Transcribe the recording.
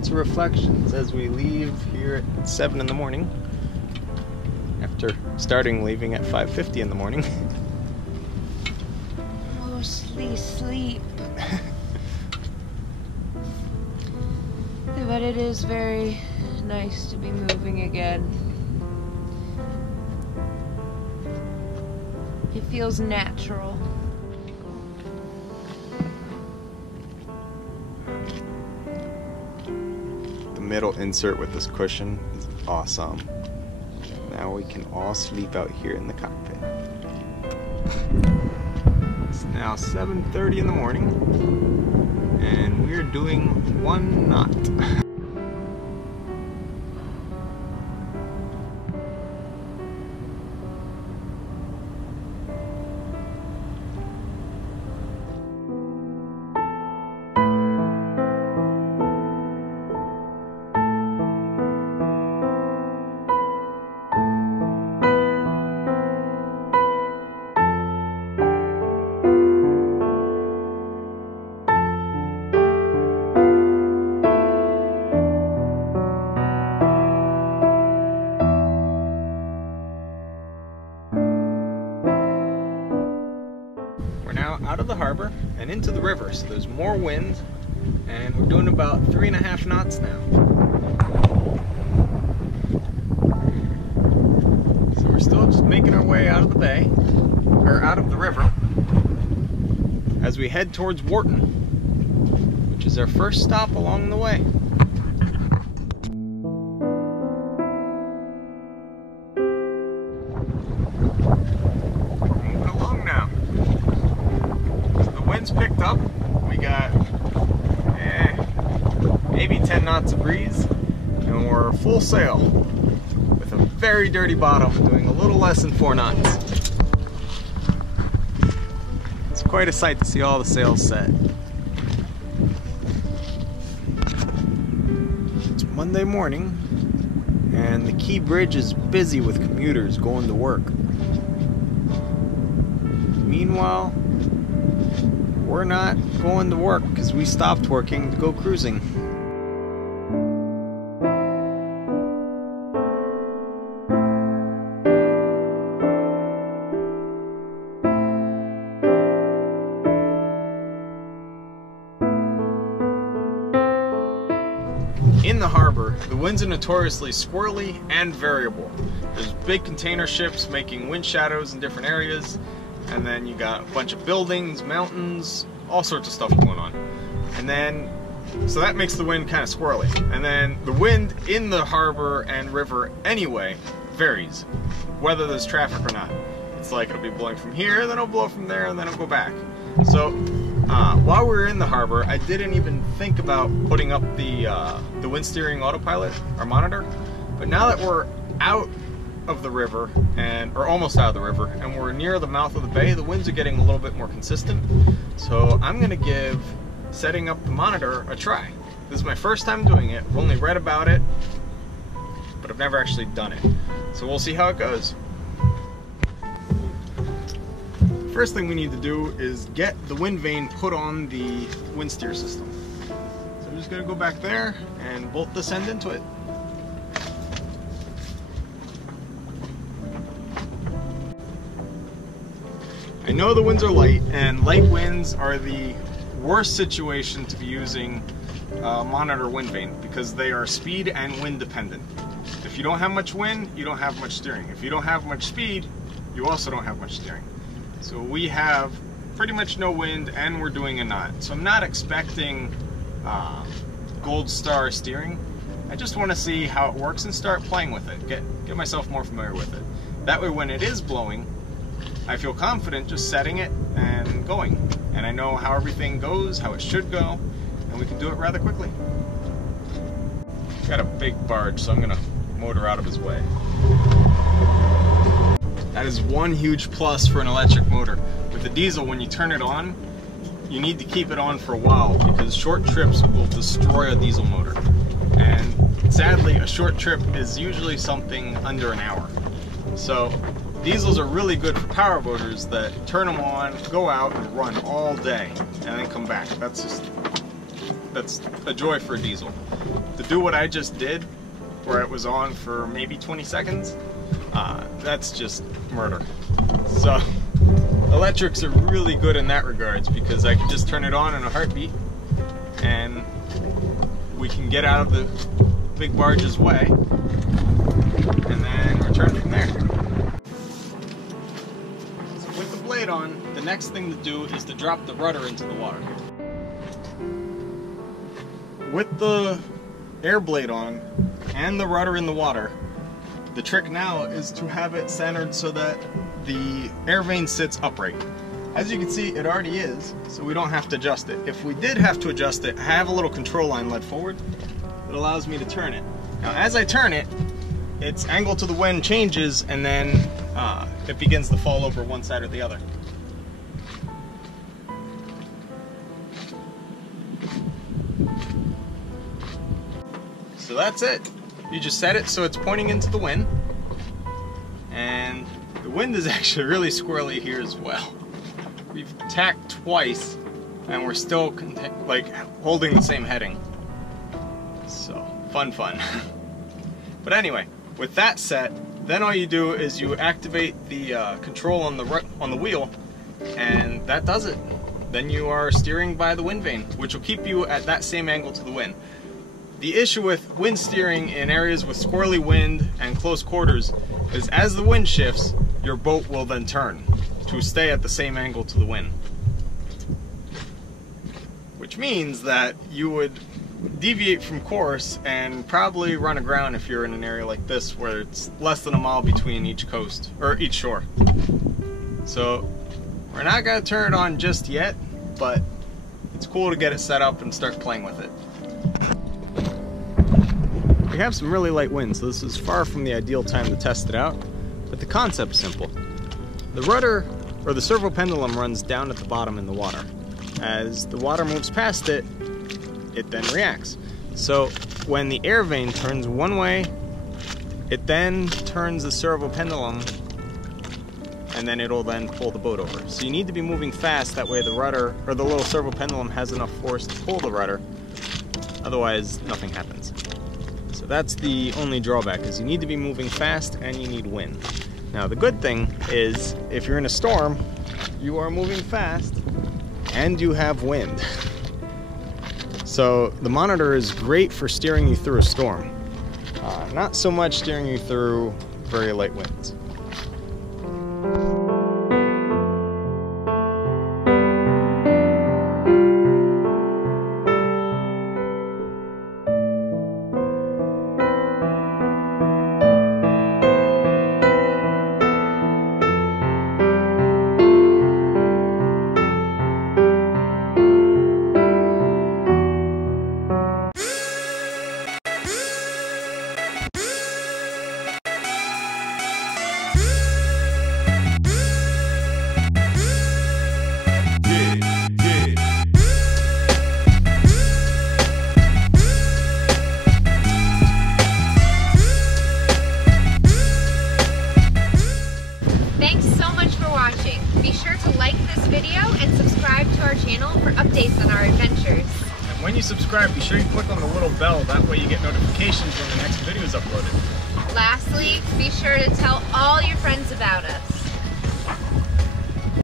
lots of reflections as we leave here at 7 in the morning after leaving at 5:50 in the morning. Mostly sleep. But it is very nice to be moving again. It feels natural. The middle insert with this cushion is awesome. Now we can all sleep out here in the cockpit. It's now 7:30 in the morning, and we're doing 1 knot. Out of the harbor and into the river, so there's more wind, and we're doing about 3.5 knots now. So we're still just making our way out of the bay, or out of the river, as we head towards Wharton, which is our first stop along the way. Picked up. We got maybe 10 knots of breeze, and we're full sail with a very dirty bottom, doing a little less than 4 knots. It's quite a sight to see all the sails set. It's Monday morning, and the Key Bridge is busy with commuters going to work. Meanwhile, we're not going to work because we stopped working to go cruising. In the harbor, the winds are notoriously squirrely and variable. There's big container ships making wind shadows in different areas. And then you got a bunch of buildings, mountains, all sorts of stuff going on. And then, so that makes the wind kind of squirrely. And then the wind in the harbor and river anyway varies, whether there's traffic or not. It's like it'll be blowing from here, then it'll blow from there, and then it'll go back. So while we were in the harbor, I didn't even think about putting up the wind steering autopilot or monitor. But now that we're out of the river, or almost out of the river, and we're near the mouth of the bay, the winds are getting a little bit more consistent. So I'm going to give setting up the monitor a try. This is my first time doing it. I've only read about it, but I've never actually done it. So we'll see how it goes. First thing we need to do is get the wind vane put on the wind steer system. So I'm just going to go back there and bolt this end into it. I know the winds are light, and light winds are the worst situation to be using monitor wind vane because they are speed and wind dependent. If you don't have much wind, you don't have much steering. If you don't have much speed, you also don't have much steering. So we have pretty much no wind, and we're doing a knot. So I'm not expecting gold star steering. I just want to see how it works and start playing with it, get myself more familiar with it. That way when it is blowing, I feel confident just setting it and going. And I know how everything goes, how it should go, and we can do it rather quickly. Got a big barge, so I'm gonna motor out of his way. That is one huge plus for an electric motor. With the diesel, when you turn it on, you need to keep it on for a while because short trips will destroy a diesel motor. And sadly, a short trip is usually something under an hour. So diesels are really good for power motors that turn them on, go out and run all day, and then come back. That's just that's a joy for a diesel. To do what I just did, where it was on for maybe 20 seconds, that's just murder. So electrics are really good in that regards, because I can just turn it on in a heartbeat and we can get out of the big barge's way and then return from there. So with the blade on, the next thing to do is to drop the rudder into the water. With the air blade on and the rudder in the water, the trick now is to have it centered so that the air vane sits upright. As you can see, it already is, so we don't have to adjust it. If we did have to adjust it, I have a little control line led forward that allows me to turn it. Now as I turn it, its angle to the wind changes, and then it begins to fall over one side or the other. So that's it. You just set it so it's pointing into the wind, and the wind is actually really squirrely here as well. We've tacked twice and we're still like holding the same heading. So fun. But anyway, with that set, then all you do is you activate the control on the wheel, and that does it. Then you are steering by the wind vane, which will keep you at that same angle to the wind. The issue with wind steering in areas with squirrely wind and close quarters is as the wind shifts, your boat will then turn to stay at the same angle to the wind. Which means that you would deviate from course and probably run aground if you're in an area like this where it's less than a mile between each coast, or each shore. So we're not going to turn it on just yet, but it's cool to get it set up and start playing with it. We have some really light winds, so this is far from the ideal time to test it out, but the concept's simple. The rudder, or the servo pendulum, runs down at the bottom in the water. As the water moves past it, it then reacts. So when the air vane turns one way, it then turns the servo pendulum, and then it'll then pull the boat over. So you need to be moving fast, that way the rudder, or the little servo pendulum, has enough force to pull the rudder. Otherwise, nothing happens. So that's the only drawback, is you need to be moving fast and you need wind. Now the good thing is, if you're in a storm, you are moving fast and you have wind. So the monitor is great for steering you through a storm. Not so much steering you through very light winds. Be sure to like this video and subscribe to our channel for updates on our adventures. And when you subscribe, be sure you click on the little bell, that way you get notifications when the next video is uploaded. Lastly, be sure to tell all your friends about us.